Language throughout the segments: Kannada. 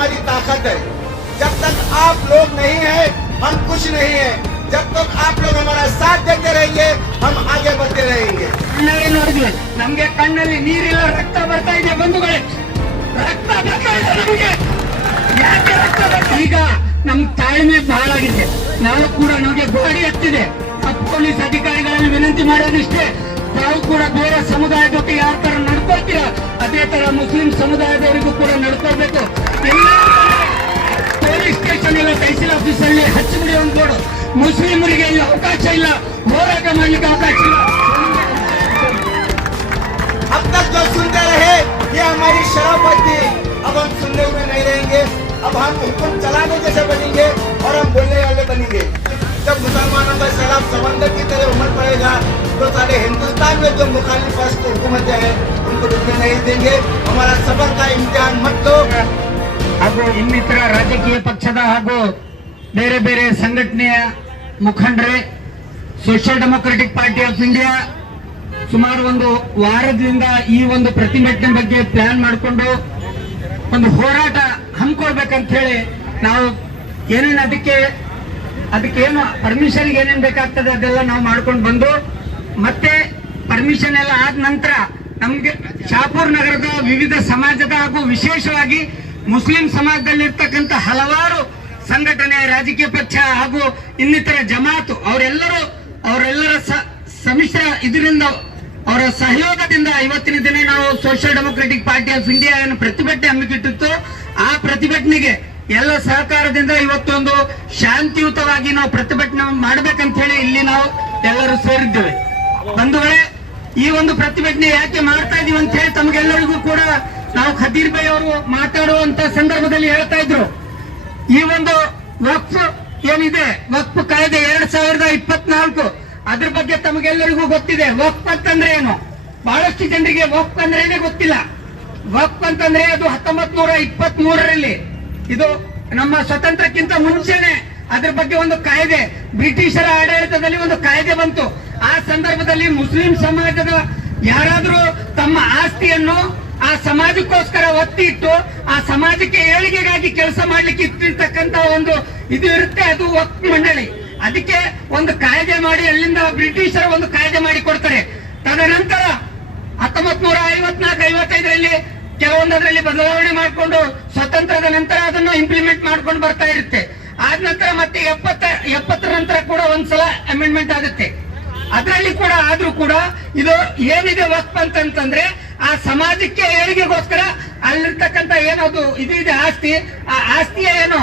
हमारी ताकत है। जब तक आप लोग नहीं है हम कुछ नहीं है। जब तक आप लोग हमारा साथ देते रहेंगे हम आगे बढ़ते रहेंगे। ನೋಡಿದ್ವಿ ನಮ್ಗೆ ಕಣ್ಣಲ್ಲಿ ನೀರಿಲ್ಲ, ರಕ್ತ ಬರ್ತಾ ಇದೆ ಬಂಧುಗಳೇ, ರಕ್ತ ಬರ್ತಾ ಇದೆ ನಮಗೆ. ಯಾಕೆ ರಕ್ತ ಬರ್ತಾ? ಈಗ ನಮ್ ತಾಳ್ಮೆ ಬಹಳ ಆಗಿದೆ. ನಾವು ಕೂಡ ನಮಗೆ ಗಾಡಿ ಹತ್ತಿದೆ. ಪೊಲೀಸ್ ಅಧಿಕಾರಿಗಳಲ್ಲಿ ವಿನಂತಿ ಮಾಡೋದಿಷ್ಟೇ, ತಾವು ಕೂಡ ಬೇರೆ ಸಮುದಾಯ ಜೊತೆ ಯಾವ ತರ ನಡ್ಕೊಳ್ತೀರಾ ಅದೇ ತರ ಮುಸ್ಲಿಂ ಸಮುದಾಯದವರಿಗೂ ಕೂಡ ನಡ್ಕೊಳ್ಬೇಕು. ಎಲ್ಲ ಪೊಲೀಸ್ ಸ್ಟೇಷನ್ ಇಲ್ಲ, ತಹಸೀಲ್ ಆಫೀಸ್ ಅಲ್ಲಿ ಹಚ್ಚಿಬಿಡಿ ಒಂದು ಬೋರ್ಡು. ಮುಸ್ಲಿಮರಿಗೆ ಇಲ್ಲಿ ಅವಕಾಶ ಇಲ್ಲ, ಹೋರಾಟ ಮಾಡ್ಲಿಕ್ಕೆ ಅವಕಾಶ ಇಲ್ಲ. अब तक जो सुनते रहे ये हमारी शराफत थी, अब हम सुनने हुए नहीं रहेंगे। अब हम हुक्म चलाने जैसे बनेंगे और हम बोलने वाले बनेंगे। जब मुसलमानों का सैलाब समंदर की तरह उमड़ पड़ेगा तो सारे हिंदुस्तान में जो मुखालिफ हुकूमतें हैं उनको रुकने नहीं देंगे। हमारा सफर का इम्तिहान मत दो। ಹಾಗೂ ಇನ್ನಿತರ ರಾಜಕೀಯ ಪಕ್ಷದ ಹಾಗೂ ಬೇರೆ ಬೇರೆ ಸಂಘಟನೆಯ ಮುಖಂಡರೇ, social democratic party of India ಸುಮಾರು ಒಂದು ವಾರದಿಂದ ಈ ಒಂದು ಪ್ರತಿಭಟನೆ ಬಗ್ಗೆ ಪ್ಲಾನ್ ಮಾಡಿಕೊಂಡು ಒಂದು ಹೋರಾಟ ಹಮ್ಮಿಕೊಳ್ಬೇಕಂತ ಹೇಳಿ ನಾವು ಏನೇನು ಅದಕ್ಕೇನು ಪರ್ಮಿಷನ್ ಏನೇನು ಬೇಕಾಗ್ತದೆ ಅದೆಲ್ಲ ನಾವು ಮಾಡ್ಕೊಂಡು ಬಂದು, ಮತ್ತೆ ಪರ್ಮಿಷನ್ ಎಲ್ಲ ಆದ ನಂತರ ನಮ್ಗೆ ಶಾಪುರ್ ನಗರದ ವಿವಿಧ ಸಮಾಜದ ಹಾಗೂ ವಿಶೇಷವಾಗಿ ಮುಸ್ಲಿಂ ಸಮಾಜದಲ್ಲಿರ್ತಕ್ಕಂಥ ಹಲವಾರು ಸಂಘಟನೆ, ರಾಜಕೀಯ ಪಕ್ಷ ಹಾಗೂ ಇನ್ನಿತರ ಜಮಾತು ಅವರೆಲ್ಲರ ಸಮ್ಮಿಶ್ರ ಇದರಿಂದ ಅವರ ಸಹಯೋಗದಿಂದ ಇವತ್ತಿನ ದಿನ ನಾವು social democratic party of India ಏನು ಪ್ರತಿಭಟನೆ ಹಮ್ಮಿಕಿಟ್ಟಿತ್ತು ಆ ಪ್ರತಿಭಟನೆಗೆ ಎಲ್ಲ ಸಹಕಾರದಿಂದ ಇವತ್ತೊಂದು ಶಾಂತಿಯುತವಾಗಿ ನಾವು ಪ್ರತಿಭಟನೆ ಮಾಡ್ಬೇಕಂತ ಹೇಳಿ ಇಲ್ಲಿ ನಾವು ಎಲ್ಲರೂ ಸೇರಿದ್ದೇವೆ. ಬಂಧುಗಳೇ, ಈ ಒಂದು ಪ್ರತಿಭಟನೆ ಯಾಕೆ ಮಾಡ್ತಾ ಇದೀವಿ ಅಂತ ಹೇಳಿ ತಮಗೆಲ್ಲರಿಗೂ ಕೂಡ ನಾವು ಖದೀರ್ ಭಾಯ್ ಅವರು ಮಾತಾಡುವಂತ ಸಂದರ್ಭದಲ್ಲಿ ಹೇಳ್ತಾ ಇದ್ರು. ಈ ಒಂದು ವಕ್ಫ್ ಏನಿದೆ, ವಕ್ಫ್ ಕಾಯ್ದೆ 2024 ಅದ್ರ ಬಗ್ಗೆ ತಮಗೆಲ್ಲರಿಗೂ ಗೊತ್ತಿದೆ. ವಕ್ಫ್ ಅಂತಂದ್ರೆ ಏನು? ಬಹಳಷ್ಟು ಜನರಿಗೆ ವಕ್ಫ್ ಅಂದ್ರೇನೆ ಗೊತ್ತಿಲ್ಲ. ವಕ್ಫ್ ಅಂತಂದ್ರೆ ಅದು 1923ರಲ್ಲಿ, ಇದು ನಮ್ಮ ಸ್ವತಂತ್ರಕ್ಕಿಂತ ಮುಂಚೆನೆ ಅದ್ರ ಬಗ್ಗೆ ಒಂದು ಕಾಯ್ದೆ, ಬ್ರಿಟಿಷರ ಆಡಳಿತದಲ್ಲಿ ಒಂದು ಕಾಯ್ದೆ ಬಂತು. ಆ ಸಂದರ್ಭದಲ್ಲಿ ಮುಸ್ಲಿಂ ಸಮಾಜದ ಯಾರಾದ್ರೂ ತಮ್ಮ ಆಸ್ತಿಯನ್ನು ಆ ಸಮಾಜಕ್ಕೋಸ್ಕರ ಒತ್ತಿ ಇಟ್ಟು ಆ ಸಮಾಜಕ್ಕೆ ಏಳಿಗೆಗಾಗಿ ಕೆಲಸ ಮಾಡ್ಲಿಕ್ಕೆ ಇಟ್ಟಿರ್ತಕ್ಕಂತ ಒಂದು ಇದು ಇರುತ್ತೆ, ಅದು ವಕ್ಫ್ ಮಂಡಳಿ. ಅದಕ್ಕೆ ಒಂದು ಕಾಯ್ದೆ ಮಾಡಿ ಅಲ್ಲಿಂದ ಬ್ರಿಟಿಷರ ಒಂದು ಕಾಯ್ದೆ ಮಾಡಿ ಕೊಡ್ತಾರೆ. ತದನಂತರ 1954-55ರಲ್ಲಿ ಕೆಲವೊಂದರಲ್ಲಿ ಬದಲಾವಣೆ ಮಾಡಿಕೊಂಡು ಸ್ವತಂತ್ರದ ನಂತರ ಅದನ್ನು ಇಂಪ್ಲಿಮೆಂಟ್ ಮಾಡ್ಕೊಂಡು ಬರ್ತಾ ಇರುತ್ತೆ. ಆದ ನಂತರ ಮತ್ತೆ 70 ನಂತರ ಕೂಡ ಒಂದ್ಸಲ ಅಮೆಂಡ್ಮೆಂಟ್ ಆಗುತ್ತೆ. ಅದರಲ್ಲಿ ಕೂಡ ಆದ್ರೂ ಕೂಡ ಇದು ಏನಿದೆ ವಕ್ಫ್ ಅಂತಂದ್ರೆ ಆ ಸಮಾಜಕ್ಕೆ ಏಳಿಗೆಗೋಸ್ಕರ ಅಲ್ಲಿರ್ತಕ್ಕಂಥ ಏನದು ಇದು ಇದೆ ಆಸ್ತಿ, ಆ ಆಸ್ತಿಯ ಏನು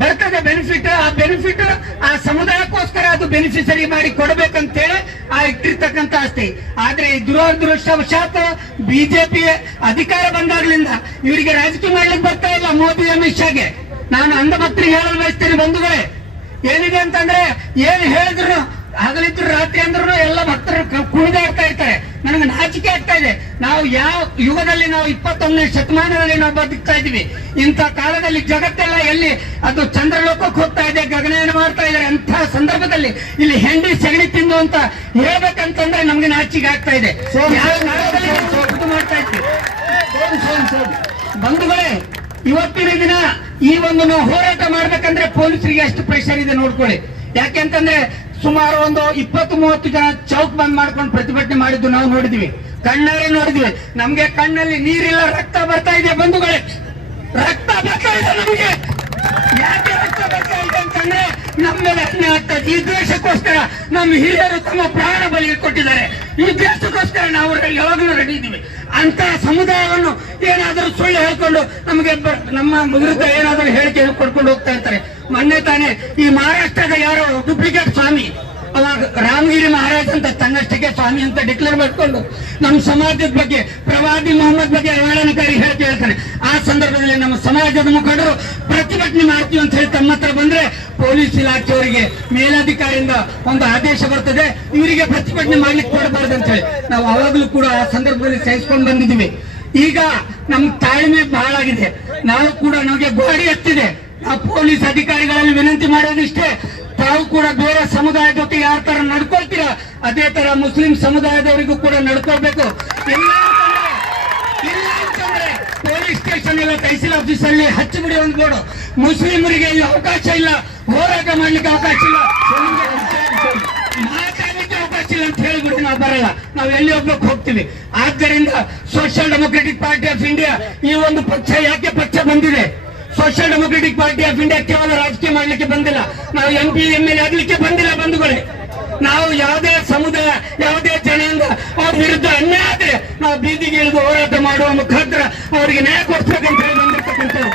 ಬರ್ತದೆ ಬೆನಿಫಿಟ್, ಆ ಬೆನಿಫಿಟ್ ಆ ಸಮುದಾಯಕ್ಕೋಸ್ಕರ ಅದು ಬೆನಿಫಿಷರಿ ಮಾಡಿ ಕೊಡಬೇಕಂತೇಳಿ ಆ ಇಟ್ಟಿರ್ತಕ್ಕಂಥ ಆಸ್ತಿ. ಆದ್ರೆ ದುರದೃಷ್ಟವಶಾತ್ ಬಿಜೆಪಿ ಅಧಿಕಾರ ಬಂದಾಗ್ಲಿಂದ ಇವರಿಗೆ ರಾಜಕೀಯ ಮಾಡ್ಲಿಕ್ಕೆ ಬರ್ತಾ ಇಲ್ಲ. ಮೋದಿ ಅಮಿತ್ ಶಾಗೆ ನಾನು ಅಂಧಭಕ್ತರಿಗೆ ಹೇಳಲು ಬಯಸ್ತೇನೆ ಬಂಧುಗಳೇ, ಏನಿದೆ ಅಂತಂದ್ರೆ ಏನು ಹೇಳಿದ್ರು ಹಗಲಿದ್ರು ರಾತ್ರಿ ಅಂದ್ರೂ ಎಲ್ಲ ಭಕ್ತರು ಕುಣಿದಾಡ್ತಾ ಇರ್ತಾರೆ. ನನಗೆ ನಾಚಿಕೆ ಆಗ್ತಾ ಇದೆ. ನಾವು ಯಾವ ಯುಗದಲ್ಲಿ, ನಾವು 21ನೇ ಶತಮಾನದಲ್ಲಿ ನಾವು ಬದುಕ್ತಾ ಇದೀವಿ. ಇಂಥ ಕಾಲದಲ್ಲಿ ಜಗತ್ತೆಲ್ಲ ಎಲ್ಲಿ ಅದು ಚಂದ್ರಲೋಕಕ್ಕೆ ಹೋಗ್ತಾ ಇದೆ, ಗಗನಯಾನ ಮಾಡ್ತಾ ಇದ್ದಾರೆ. ಅಂತ ಸಂದರ್ಭದಲ್ಲಿ ಇಲ್ಲಿ ಹೆಂಡಿ ಸಗಣಿ ತಿಂದು ಅಂತ ಹೇಳ್ಬೇಕಂತಂದ್ರೆ ನಮ್ಗೆ ನಾಚಿಕೆ ಆಗ್ತಾ ಇದೆ. ಯಾವ ಕಾಲದಲ್ಲಿ ನಾವು ಮಾಡ್ತಾ ಇದ್ವಿ ಬಂಧುಗಳೇ. ಇವತ್ತಿನ ದಿನ ಈ ಒಂದು ನಾವು ಹೋರಾಟ ಮಾಡ್ಬೇಕಂದ್ರೆ ಪೊಲೀಸರಿಗೆ ಎಷ್ಟು ಪ್ರೆಷರ್ ಇದೆ ನೋಡ್ಕೊಳ್ಳಿ. ಯಾಕೆಂತಂದ್ರೆ ಸುಮಾರು ಒಂದು 20-30 ಜನ ಚೌಕ್ ಬಂದ್ ಮಾಡ್ಕೊಂಡು ಪ್ರತಿಭಟನೆ ಮಾಡಿದ್ದು ನಾವು ನೋಡಿದ್ವಿ, ಕಣ್ಣಾರೆ ನೋಡಿದ್ವಿ. ನಮ್ಗೆ ಕಣ್ಣಲ್ಲಿ ನೀರಿಲ್ಲ, ರಕ್ತ ಬರ್ತಾ ಇದೆ ಬಂಧುಗಳೇ, ರಕ್ತ ಬರ್ತಾ ಇದೆ ನಮಗೆ. ಯಾಕೆ ರಕ್ತ ಬರ್ತಾ ಇದೆ ಅಂತಂದ್ರೆ ನಮ್ಮ ಮೇಲೆ ಅನ್ಯಾಯ ಆಗ್ತಾ ಇದೆ. ಈ ದೇಶಕ್ಕೋಸ್ಕರ ನಮ್ಮ ಹಿರಿಯರು ತಮ್ಮ ಪ್ರಾಣ ಬಲಿ ಕೊಟ್ಟಿದ್ದಾರೆ. ಈ ದೇಶಕ್ಕೋಸ್ಕರ ನಾವು ಯಾವಾಗಲೂ ರೆಡಿ ಇದ್ದೀವಿ. ಅಂತ ಸಮುದಾಯವನ್ನು ಏನಾದರೂ ಸುಳ್ಳು ಹೇಳ್ಕೊಂಡು ನಮಗೆ ನಮ್ಮ ವಿರುದ್ಧ ಏನಾದರೂ ಹೇಳಿಕೆ ಕೊಡ್ಕೊಂಡು ಹೋಗ್ತಾ ಇರ್ತಾರೆ. ಮೊನ್ನೆ ತಾನೇ ಈ ಮಹಾರಾಷ್ಟ್ರದ ಯಾರೋ ಡೂಪ್ಲಿಕೇಟ್ ಸ್ವಾಮಿ, ಅವಾಗ ರಾಮಗಿರಿ ಮಹಾರಾಜ್ ಅಂತ ತನ್ನಷ್ಟಕ್ಕೆ ಸ್ವಾಮಿ ಅಂತ ಡಿಕ್ಲೇರ್ ಮಾಡ್ಕೊಂಡು ನಮ್ಮ ಸಮಾಜದ ಬಗ್ಗೆ, ಪ್ರವಾದಿ ಮೊಹಮ್ಮದ್ ಬಗ್ಗೆ ಅವಹೇಳನಕಾರಿ ಹೇಳಿಕೆ ಹೇಳ್ತಾನೆ. ಆ ಸಂದರ್ಭದಲ್ಲಿ ನಮ್ಮ ಸಮಾಜದ ಮುಖಂಡರು ಪ್ರತಿಭಟನೆ ಮಾಡ್ತೀವಿ ಅಂತ ಹೇಳಿ ತಮ್ಮ ಹತ್ರ ಬಂದ್ರೆ ಪೊಲೀಸ್ ಇಲಾಖೆಯವರಿಗೆ ಮೇಲಾಧಿಕಾರಿಯಿಂದ ಒಂದು ಆದೇಶ ಬರ್ತದೆ, ಇವರಿಗೆ ಪ್ರತಿಭಟನೆ ಮಾಡ್ಲಿಕ್ಕೆ ಕೊಡಬಾರ್ದು ಅಂತ ಹೇಳಿ ನಾವು ಅವಾಗಲೂ ಕೂಡ ಆ ಸಂದರ್ಭದಲ್ಲಿ ಸಹಿಸ್ಕೊಂಡು ಬಂದಿದ್ದೀವಿ. ಈಗ ನಮ್ ತಾಳ್ಮೆ ಬಹಳ ಆಗಿದೆ. ನಾವು ಕೂಡ ನಮಗೆ ಗೋಡಿ ಹತ್ತಿದೆ. ಆ ಪೊಲೀಸ್ ಅಧಿಕಾರಿಗಳಲ್ಲಿ ವಿನಂತಿ ಮಾಡೋದಿಷ್ಟೇ, ತಾವು ಕೂಡ ಬೇರೆ ಸಮುದಾಯ ಜೊತೆ ಯಾವ ತರ ನಡ್ಕೊಳ್ತೀರಾ ಅದೇ ತರ ಮುಸ್ಲಿಂ ಸಮುದಾಯದವರಿಗೂ ಕೂಡ ನಡ್ಕೊಳ್ಬೇಕು. ಇಲ್ಲ ಅಂತಂದ್ರೆ ಪೊಲೀಸ್ ಅಪ್ಲಿಕೇಶನ್ ಎಲ್ಲ ತಹಸೀಲ್ ಆಫೀಸ್ ಅಲ್ಲಿ ಹಚ್ಚಿಬಿಡಿ ಒಂದು ಬೋರ್ಡು. ಮುಸ್ಲಿಮರಿಗೆ ಇಲ್ಲಿ ಅವಕಾಶ ಇಲ್ಲ, ಹೋರಾಟ ಮಾಡ್ಲಿಕ್ಕೆ ಅವಕಾಶ ಇಲ್ಲ, ಮಾತಾಡ್ಲಿಕ್ಕೆ ಅವಕಾಶ ಇಲ್ಲ ಅಂತ ಹೇಳಿಬಿಟ್ಟು ನಾವು ಬರಲ್ಲ, ನಾವು ಎಲ್ಲಿ ಹೋಗ್ಬೇಕು ಹೋಗ್ತೀವಿ. ಆದ್ದರಿಂದ social democratic party of India ಈ ಒಂದು ಪಕ್ಷ ಯಾಕೆ ಪಕ್ಷ ಬಂದಿದೆ? Social democratic party of India ಕೇವಲ ರಾಜಕೀಯ ಮಾಡ್ಲಿಕ್ಕೆ ಬಂದಿಲ್ಲ, ನಾವು MP MLA ಆಗ್ಲಿಕ್ಕೆ ಬಂದಿಲ್ಲ ಬಂಧುಗಳೇ. ನಾವು ಯಾವುದೇ ಸಮುದಾಯ ಯಾವುದೇ ಜನಾಂಗ ಅವ್ರ ವಿರುದ್ಧ ಅನ್ಯಾಯ ಆದ್ರೆ ನಾವು ಬೀದಿಗೆ ಇಳಿದು ಹೋರಾಟ ಮಾಡುವ ಮುಖಾಂತರ ಅವರಿಗೆ ನ್ಯಾಯ ಕೊಡ್ಬೇಕಂತ ಹೇಳಿ ಬಂದಿರ್ತಕ್ಕಂಥದ್ದು.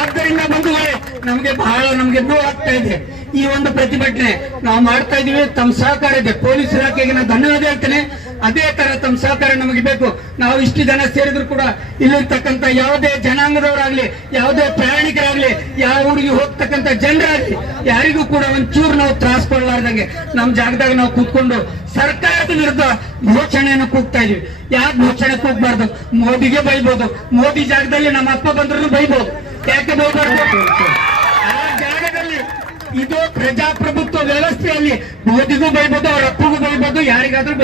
ಆದ್ದರಿಂದ ಬಂಧುಗಳೇ, ನಮ್ಗೆ ನೋವು ಆಗ್ತಾ ಇದೆ. ಈ ಒಂದು ಪ್ರತಿಭಟನೆ ನಾವು ಮಾಡ್ತಾ ಇದೀವಿ, ತಮ್ಮ ಸಹಕಾರ ಇದೆ. ಪೊಲೀಸ್ ಇಲಾಖೆಗೆ ನಾನು ಧನ್ಯವಾದ ಹೇಳ್ತೇನೆ. ಅದೇ ತರ ತಮ್ಮ ಸಹಕಾರ ನಮಗೆ ಬೇಕು. ನಾವು ಇಷ್ಟು ಜನ ಸೇರಿದ್ರು ಕೂಡ ಇಲ್ಲಿರ್ತಕ್ಕಂಥ ಯಾವುದೇ ಜನಾಂಗದವರಾಗ್ಲಿ, ಯಾವುದೇ ಪ್ರಯಾಣಿಕರಾಗ್ಲಿ, ಯಾವ ಊರಿಗೆ ಹೋಗ್ತಕ್ಕಂಥ ಜನರಾಗ್ಲಿ, ಯಾರಿಗೂ ಕೂಡ ಒಂಚೂರು ನಾವು ತ್ರಾಸ ಕೊಡಲಾರ್ದಂಗೆ ನಮ್ಮ ಜಾಗದಾಗ ನಾವು ಕೂತ್ಕೊಂಡು ಸರ್ಕಾರದ ವಿರುದ್ಧ ಘೋಷಣೆಯನ್ನು ಕೂಗ್ತಾ ಇದೀವಿ. ಯಾಕೆ ಘೋಷಣೆ ಕೂಗ್ಬಾರ್ದು? ಮೋದಿಗೆ ಬೈಬೋದು, ಮೋದಿ ಜಾಗದಲ್ಲಿ ನಮ್ಮ ಅಪ್ಪ ಬಂದ್ರು ಬೈಬೋದು. ಯಾಕೆ ಬೈಬಾರ್ದು? ಆ ಜಾಗದಲ್ಲಿ ಇದು ಪ್ರಜಾಪ್ರಭುತ್ವ ವ್ಯವಸ್ಥೆಯಲ್ಲಿ ಮೋದಿಗೂ ಬೈಬೋದು, ಅವ್ರ ಅಪ್ಪಗೂ ಬೈಬೋದು, ಯಾರಿಗಾದ್ರೂ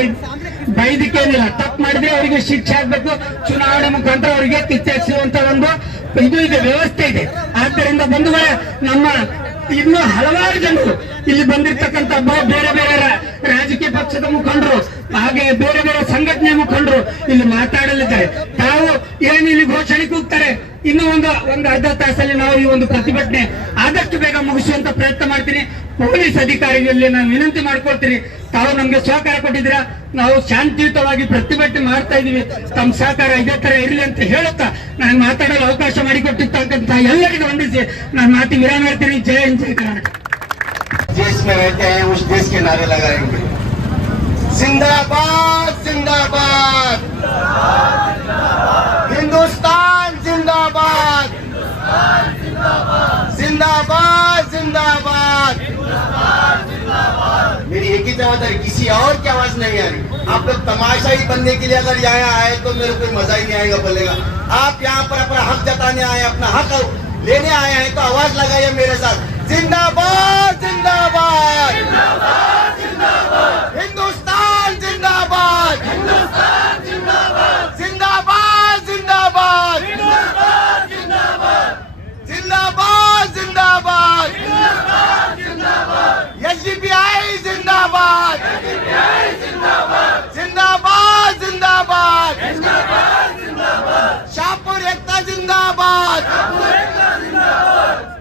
ಬೈದಿಕ್ಕೇನಿಲ್ಲ. ತಪ್ಪು ಮಾಡಿದ್ರೆ ಅವರಿಗೆ ಶಿಕ್ಷೆ ಆಗ್ಬೇಕು, ಚುನಾವಣೆ ಮುಖಾಂತರ ಅವರಿಗೆ ಕಿತ್ತೆಸುವಂತ ಒಂದು ಇದು ಇದೆ, ವ್ಯವಸ್ಥೆ ಇದೆ. ಆದ್ದರಿಂದ ಬಂಧುಗಳೇ, ನಮ್ಮ ಇನ್ನು ಹಲವಾರು ಜನರು ಇಲ್ಲಿ ಬಂದಿರ್ತಕ್ಕಂಥ ಬೇರೆ ಬೇರೆ ರಾಜಕೀಯ ಪಕ್ಷದ ಮುಖಂಡರು, ಹಾಗೆ ಬೇರೆ ಬೇರೆ ಸಂಘಟನೆ ಮುಖಂಡರು ಇಲ್ಲಿ ಮಾತಾಡಲಿದ್ದಾರೆ. ತಾವು ಏನು ಇಲ್ಲಿ ಘೋಷಣೆ ಕೂಗ್ತಾರೆ, ಇನ್ನು ಒಂದು ಅರ್ಧ ತಾಸಲ್ಲಿ ನಾವು ಈ ಒಂದು ಪ್ರತಿಭಟನೆ ಆದಷ್ಟು ಬೇಗ ಮುಗಿಸುವಂತ ಪ್ರಯತ್ನ ಮಾಡ್ತೀನಿ. ಪೊಲೀಸ್ ಅಧಿಕಾರಿಗಳಲ್ಲಿ ನಾನು ವಿನಂತಿ ಮಾಡ್ಕೊಳ್ತೀನಿ, ತಾವು ನಮ್ಗೆ ಸಹಕಾರ ಕೊಟ್ಟಿದ್ದೀರಾ, ನಾವು ಶಾಂತಿಯುತವಾಗಿ ಪ್ರತಿಭಟನೆ ಮಾಡ್ತಾ ಇದೀವಿ, ತಮ್ಮ ಸಹಕಾರ ಇದೇ ತರ ಇರಲಿ ಅಂತ ಹೇಳುತ್ತಾ ನನಗೆ ಮಾತಾಡಲು ಅವಕಾಶ ಮಾಡಿಕೊಟ್ಟಿರ್ತಕ್ಕಂಥ ಎಲ್ಲರಿಗೂ ವಂದಿಸಿ ನಾನು ಮಾತಿ ವಿರಾಮ ಹೇಳ್ತೀನಿ. ಜೈ ಹಿಂದ್, ಜೈ ಕರ್ನಾಟಕ. देश में रहते हैं उस देश के नारे लगाएंगे। जिंदाबाद जिंदाबाद, हिंदुस्तान जिंदाबाद, जिंदाबाद जिंदाबाद। मेरी एक ही जवाब है, किसी और की आवाज नहीं आ रही। आप लोग तमाशा ही बनने के लिए अगर यहाँ आए तो मेरे कोई मजा ही नहीं आएगा बोलेगा। आप यहाँ पर अपना हक जताने आए, अपना हक लेने आए हैं तो आवाज लगाइए मेरे साथ। जिंदाबाद जिंदाबाद, हिंदुस्तान जिंदाबाद, जिंदाबाद जिंदाबाद, जिंदाबाद जिंदाबाद, SDPI जिंदाबाद, जिंदाबाद जिंदाबाद, शाहपुर एकता जिंदाबाद।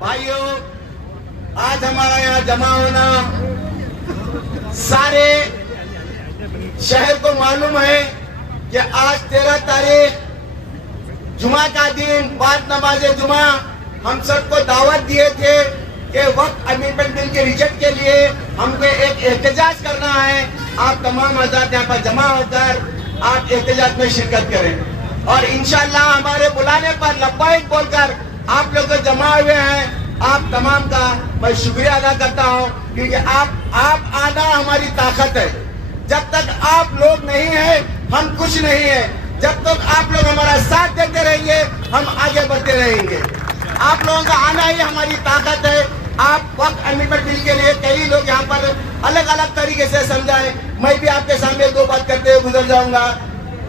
भाइयों, आज हमारा यहाँ जमा होना सारे शहर को मालूम है कि आज 13 तारीख जुमा का दिन, बाद नमाज जुमा हम सबको दावत दिए थे कि वक्त अमेंडमेंट बिल के रिजेक्ट के लिए हमको एक एहतजाज करना है। आप तमाम आजाद यहाँ पर जमा होकर आप एहतजाज में शिरकत करें और इंशाअल्लाह हमारे बुलाने पर लब्बाइक बोलकर आप लोग जो जमा हुए हैं, आप तमाम का मैं शुक्रिया अदा करता हूँ, क्योंकि आप आना हमारी ताकत है। जब तक आप लोग नहीं हैं हम कुछ नहीं है। जब तक आप लोग हमारा साथ देते रहेंगे हम आगे बढ़ते रहेंगे। आप लोगों का आना ही हमारी ताकत है। आप वक्त अमेंडमेंट बिल के लिए कई लोग यहाँ पर अलग अलग तरीके से समझाए, मैं भी आपके सामने दो बात करते हुए गुजर जाऊंगा।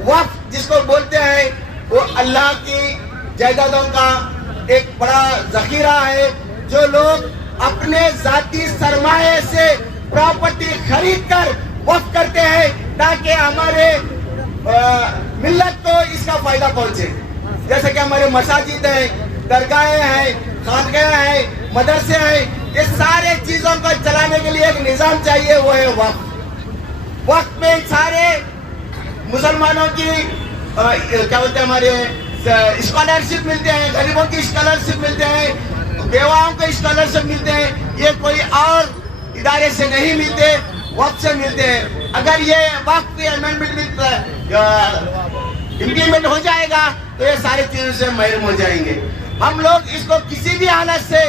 वक्त जिसको बोलते हैं वो अल्लाह की जायदादों का एक बड़ा जखीरा है, जो लोग अपने जाती सरमाए से प्रॉपर्टी खरीद कर वक्फ करते हैं ताकि हमारे मिल्लत को इसका फायदा पहुंचे। जैसे कि हमारे मसाजिद हैं, दरगाहें हैं, खानगाहें हैं, मदरसे हैं, ये सारे चीजों को चलाने के लिए एक निजाम चाहिए, वो है वक्फ। वक्त में सारे मुसलमानों की क्या बोलते हैं, हमारे स्कॉलरशिप मिलते हैं, गरीबों की स्कॉलरशिप मिलते हैं, बेवाओं को स्कॉलरशिप मिलते हैं, ये कोई और इदारे से नहीं मिलते, वक्त से मिलते हैं। अगर ये वक्त की अमेंडमेंट इम्प्लीमेंट हो जाएगा तो ये सारी चीजों से महरूम हो जाएंगे। हम लोग इसको किसी भी हालत से,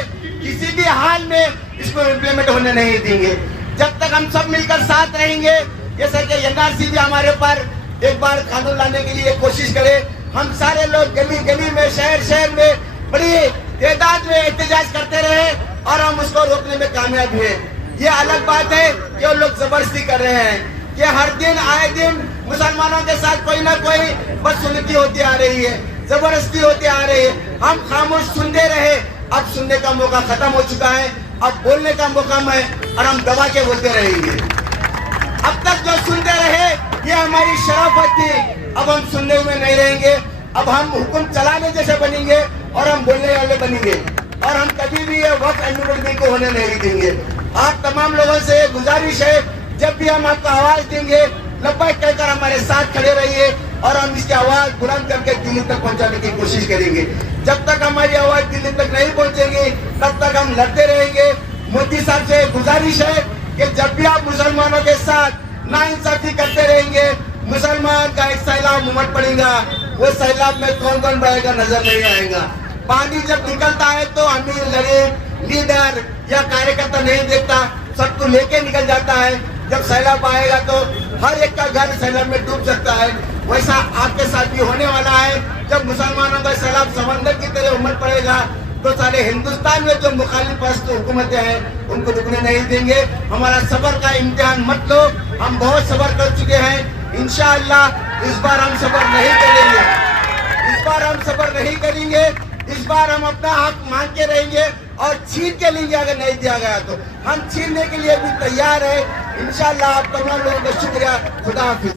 किसी भी हाल में इसको इम्प्लीमेंट होने नहीं देंगे। जब तक हम सब मिलकर साथ रहेंगे, जैसे कि NRC भी हमारे ऊपर एक बार कानून लाने के लिए कोशिश करे, हम सारे लोग गली गली में, शहर शहर में बड़ी तादाद में एहतजाज करते रहे और हम उसको रोकने में कामयाब हुए। ये अलग बात है कि वो लोग जबरदस्ती कर रहे हैं कि हर दिन आए दिन मुसलमानों के साथ कोई ना कोई बदसलूकी होती आ रही है। जबरदस्ती होते आ रही है। हम खामोश सुनते रहे, अब सुनने का मौका खत्म हो चुका है, अब बोलने का मौका है और हम दबा के बोलते रहेंगे। अब तक जो सुनते रहे ये हमारी शराफत थी, अब हम सुनने हुए नहीं रहेंगे, अब हम हुक्म चलाने जैसे बनेंगे और हम बोलने वाले बनेंगे और हम कभी भी ये वक्त एम्बेडमेंट को होने नहीं देंगे। आप तमाम लोगों से गुजारिश है, जब भी हम आपको आवाज देंगे लब्बैक कहकर हमारे साथ खड़े रहिए और हम इसकी आवाज बुलंद करके दिल्ली तक पहुंचाने की कोशिश करेंगे। जब तक हमारी आवाज दिल्ली तक नहीं पहुंचेगी तब तक हम लड़ते रहेंगे। मोदी साहब से गुजारिश है कि जब भी आप मुसलमानों के साथ नाइंसाफी करते रहेंगे, मुसलमान का एक सैलाब उमड़ पड़ेगा, वो सैलाब में कौन कौन बहेगा नजर नहीं आएगा। पानी जब निकलता है तो अमीर गरीब लीडर या कार्यकर्ता नहीं देखता, सबको लेके निकल जाता है। जब सैलाब आएगा तो हर एक का घर सैलाब में डूब सकता है। वैसा आपके साथ भी होने वाला है। जब मुसलमानों का सैलाब समंदर की तरह उमड़ पड़ेगा तो सारे हिंदुस्तान में जो मुखालिफ हुकूमतें हैं उनको रुकने नहीं देंगे। हमारा सबर का इम्तिहान मत लो, हम बहुत सबर कर चुके हैं। इंशाअल्लाह इस बार हम सबर नहीं करेंगे, इस बार हम सबर नहीं करेंगे। इस बार हम अपना हक मांग के रहेंगे और छीन के लेंगे। अगर नहीं दिया गया तो हम छीनने के लिए भी तैयार है। इंशाअल्लाह आप तमाम लोगों का शुक्रिया। खुदा हाफिज।